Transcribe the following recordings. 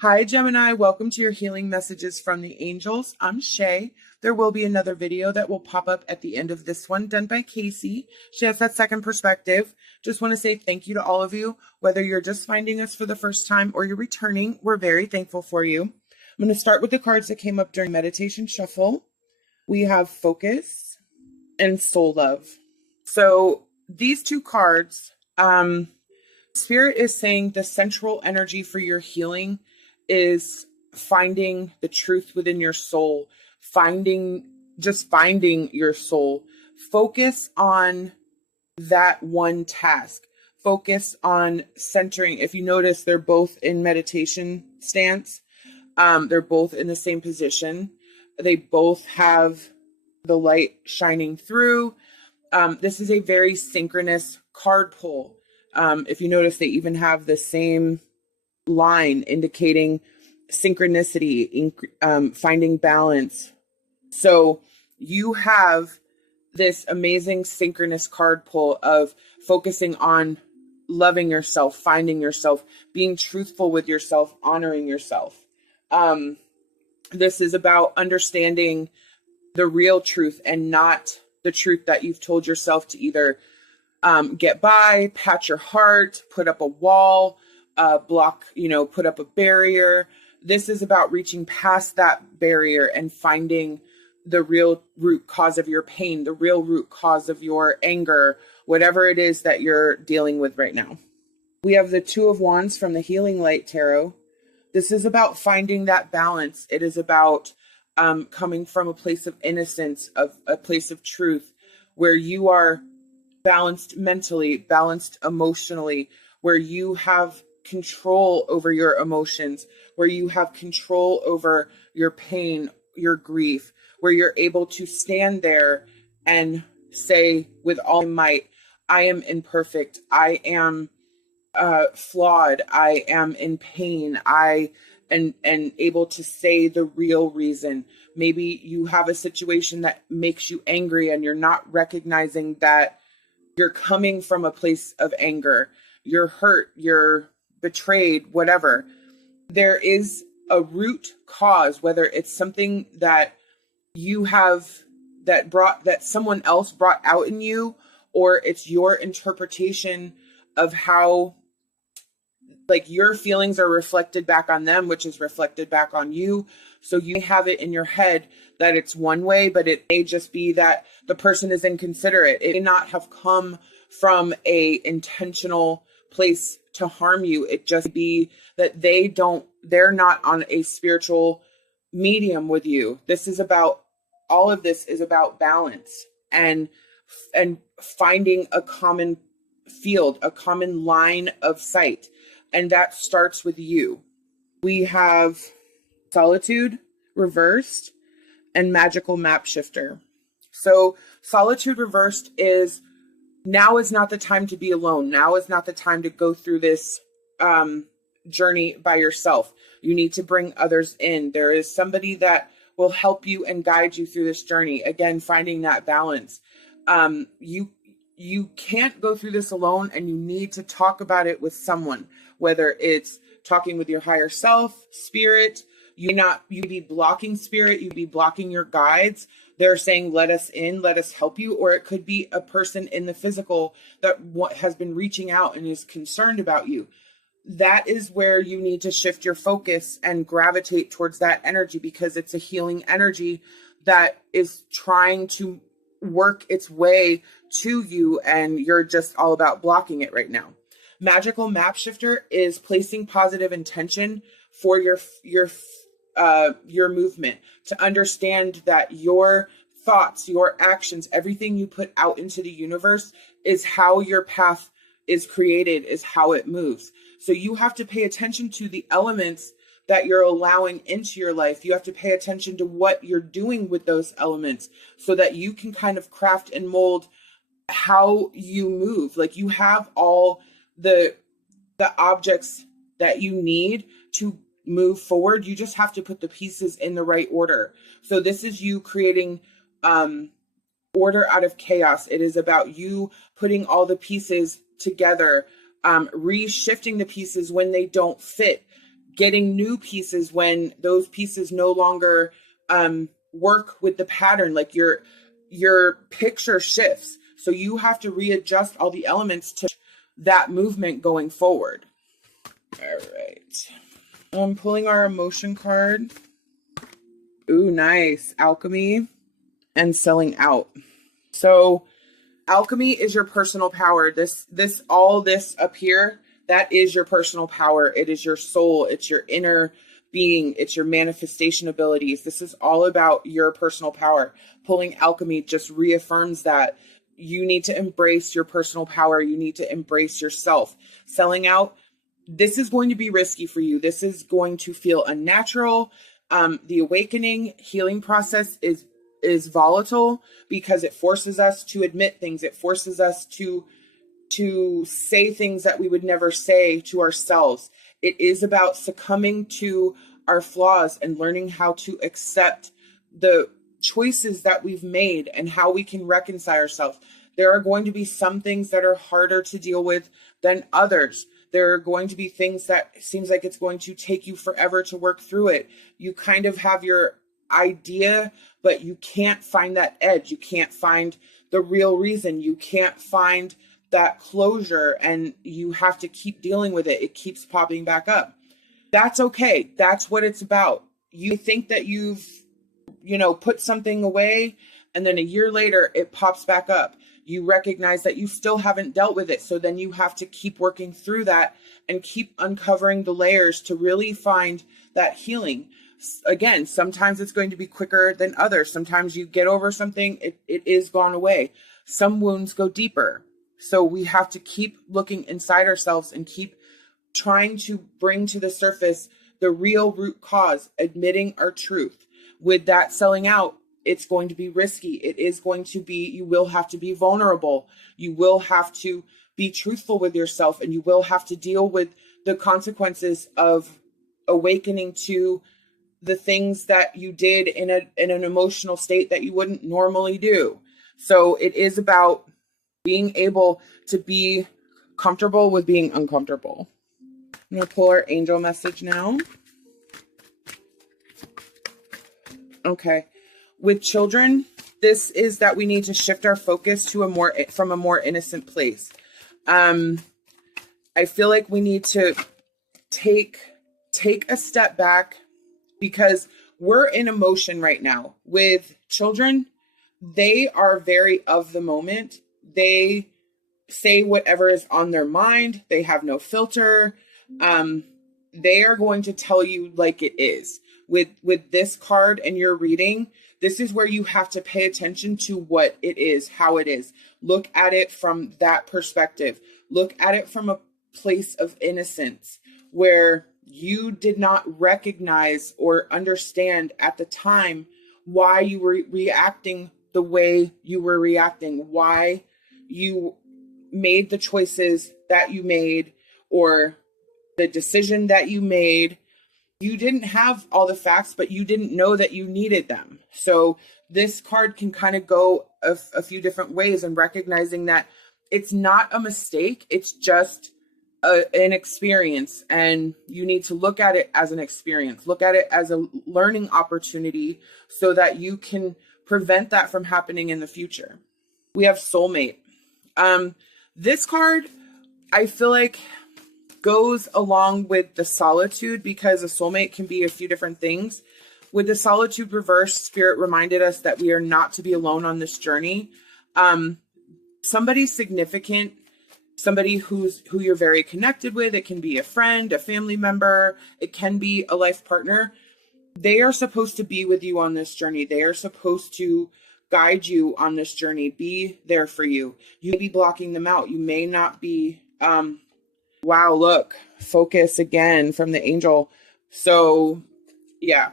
Hi, Gemini. Welcome to your healing messages from the angels. I'm Shay. There will be another video that will pop up at the end of this one done by Casey. She has that second perspective. Just want to say thank you to all of you. Whether you're just finding us for the first time or you're returning, we're very thankful for you. I'm going to start with the cards that came up during meditation shuffle. We have Focus and Soul Love. So these two cards, Spirit is saying the central energy for your healing is finding the truth within your soul, finding your soul. Focus on that one task. Focus on centering. If you notice, they're both in meditation stance. They're both in the same position. They both have the light shining through. This is a very synchronous card pull. If you notice, they even have the same line indicating synchronicity, finding balance. So you have this amazing synchronous card pull of focusing on loving yourself, finding yourself, being truthful with yourself, honoring yourself. This is about understanding the real truth and not the truth that you've told yourself to either get by, pat your heart, put up a wall, block, put up a barrier. This is about reaching past that barrier and finding the real root cause of your pain, the real root cause of your anger, whatever it is that you're dealing with right now. We have the Two of Wands from the Healing Light Tarot. This is about finding that balance. It is about coming from a place of innocence, of a place of truth, where you are balanced mentally, balanced emotionally, where you have control over your emotions, where you have control over your pain, your grief, where you're able to stand there and say with all might, I am imperfect, I am flawed, I am in pain, and able to say the real reason. Maybe you have a situation that makes you angry and you're not recognizing that you're coming from a place of anger, you're hurt, you're betrayed, whatever. There is a root cause, whether it's something that you have that someone else brought out in you, or it's your interpretation of how your feelings are reflected back on them, which is reflected back on you. So you have it in your head that it's one way, but it may just be that the person is inconsiderate. It may not have come from a intentional place to harm you. It just be that they're not on a spiritual medium with you. All of this is about balance and finding a common field, a common line of sight. And that starts with you. We have Solitude reversed and Magical Map Shifter. So Solitude reversed is, now is not the time to be alone. Now is not the time to go through this journey by yourself. You need to bring others in. There is somebody that will help you and guide you through this journey. Again, finding that balance. You can't go through this alone, and you need to talk about it with someone, whether it's talking with your higher self, spirit. You be blocking spirit, you be blocking your guides. They're saying, let us in, let us help you. Or it could be a person in the physical that has been reaching out and is concerned about you. That is where you need to shift your focus and gravitate towards that energy, because it's a healing energy that is trying to work its way to you, and you're just all about blocking it right now. Magical Map Shifter is placing positive intention for your movement, to understand that your thoughts, your actions, everything you put out into the universe is how your path is created, is how it moves. So you have to pay attention to the elements that you're allowing into your life. You have to pay attention to what you're doing with those elements so that you can kind of craft and mold how you move. Like, you have all the objects that you need to move forward. You just have to put the pieces in the right order. So this is you creating order out of chaos. It is about you putting all the pieces together, reshifting the pieces when they don't fit, getting new pieces when those pieces no longer work with the pattern. Like your picture shifts. So you have to readjust all the elements to that movement going forward. All right. I'm pulling our emotion card. Ooh, nice. Alchemy and selling out. So alchemy is your personal power. All this up here, that is your personal power. It is your soul. It's your inner being. It's your manifestation abilities. This is all about your personal power. Pulling alchemy just reaffirms that you need to embrace your personal power. You need to embrace yourself. Selling out, this is going to be risky for you. This is going to feel unnatural. The awakening healing process is volatile because it forces us to admit things. It forces us to say things that we would never say to ourselves. It is about succumbing to our flaws and learning how to accept the choices that we've made and how we can reconcile ourselves. There are going to be some things that are harder to deal with than others. There are going to be things that seems like it's going to take you forever to work through it. You kind of have your idea, but you can't find that edge. You can't find the real reason. You can't find that closure, and you have to keep dealing with it. It keeps popping back up. That's okay. That's what it's about. You think that you've, put something away, and then a year later it pops back up. You recognize that you still haven't dealt with it. So then you have to keep working through that and keep uncovering the layers to really find that healing. Again, sometimes it's going to be quicker than others. Sometimes you get over something, it is gone away. Some wounds go deeper. So we have to keep looking inside ourselves and keep trying to bring to the surface the real root cause, admitting our truth. With that selling out, it's going to be risky. It is going to be, you will have to be vulnerable. You will have to be truthful with yourself, and you will have to deal with the consequences of awakening to the things that you did in an emotional state that you wouldn't normally do. So it is about being able to be comfortable with being uncomfortable. I'm going to pull our angel message now. Okay. With children, this is that we need to shift our focus to from a more innocent place. I feel like we need to take a step back because we're in emotion right now. With children, they are very of the moment. They say whatever is on their mind. They have no filter. They are going to tell you like it is. With this card and your reading, this is where you have to pay attention to what it is, how it is. Look at it from that perspective. Look at it from a place of innocence where you did not recognize or understand at the time why you were reacting the way you were reacting, why you made the choices that you made or the decision that you made. You didn't have all the facts, but you didn't know that you needed them. So this card can kind of go a few different ways, and recognizing that it's not a mistake. It's just an experience, and you need to look at it as an experience. Look at it as a learning opportunity so that you can prevent that from happening in the future. We have Soulmate. This card, I feel like, goes along with the solitude, because a soulmate can be a few different things. With the solitude reverse, Spirit reminded us that we are not to be alone on this journey. Somebody significant, somebody who you're very connected with, it can be a friend, a family member, it can be a life partner. They are supposed to be with you on this journey. They are supposed to guide you on this journey, be there for you. You may be blocking them out. You may not be, wow, look, focus again from the angel. So yeah,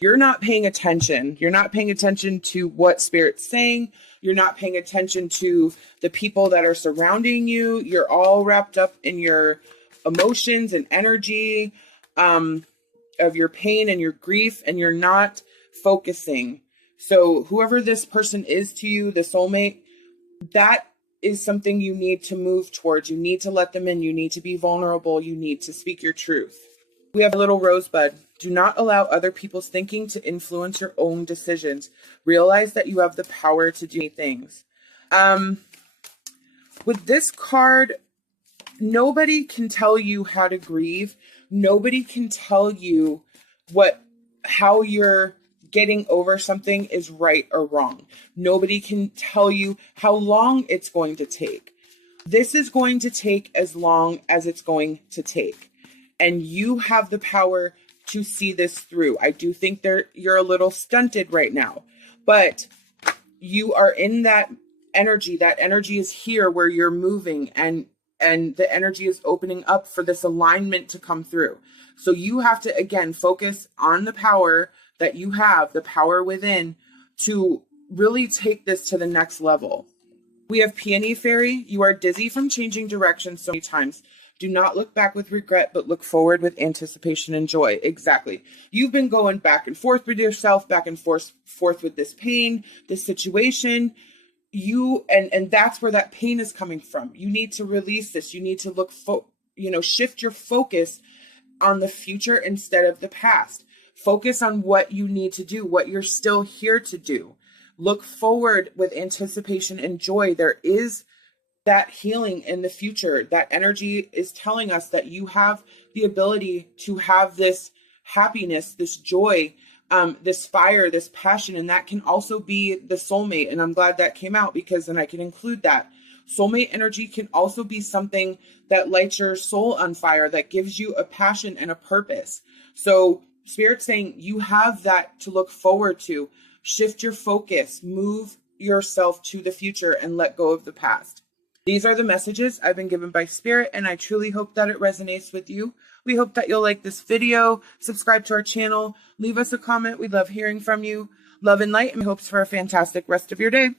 you're not paying attention. You're not paying attention to what Spirit's saying. You're not paying attention to the people that are surrounding you. You're all wrapped up in your emotions and energy, of your pain and your grief, and you're not focusing. So whoever this person is to you, the soulmate, that is something you need to move towards. You need to let them in. You need to be vulnerable. You need to speak your truth. We have a little rosebud. Do not allow other people's thinking to influence your own decisions. Realize that you have the power to do things. With this card, nobody can tell you how to grieve. Nobody can tell you how you're getting over something is right or wrong. Nobody can tell you how long it's going to take. This is going to take as long as it's going to take. And you have the power to see this through. I do think you're a little stunted right now, but you are in that energy. That energy is here where you're moving, and the energy is opening up for this alignment to come through. So you have to, again, focus on the power that you have, the power within, to really take this to the next level. We have Peony Fairy. You are dizzy from changing direction so many times. Do not look back with regret, but look forward with anticipation and joy. Exactly. You've been going back and forth with yourself, back and forth with this pain, this situation. And that's where that pain is coming from. You need to release this. You need to shift your focus on the future instead of the past. Focus on what you need to do, what you're still here to do. Look forward with anticipation and joy. There is that healing in the future. That energy is telling us that you have the ability to have this happiness, this joy, this fire, this passion, and that can also be the soulmate. And I'm glad that came out, because then I can include that. Soulmate energy can also be something that lights your soul on fire, that gives you a passion and a purpose. So Spirit's saying you have that to look forward to. Shift your focus, move yourself to the future, and let go of the past. These are the messages I've been given by Spirit, and I truly hope that it resonates with you. We hope that you'll like this video, subscribe to our channel, leave us a comment. We love hearing from you. Love and light, and hopes for a fantastic rest of your day.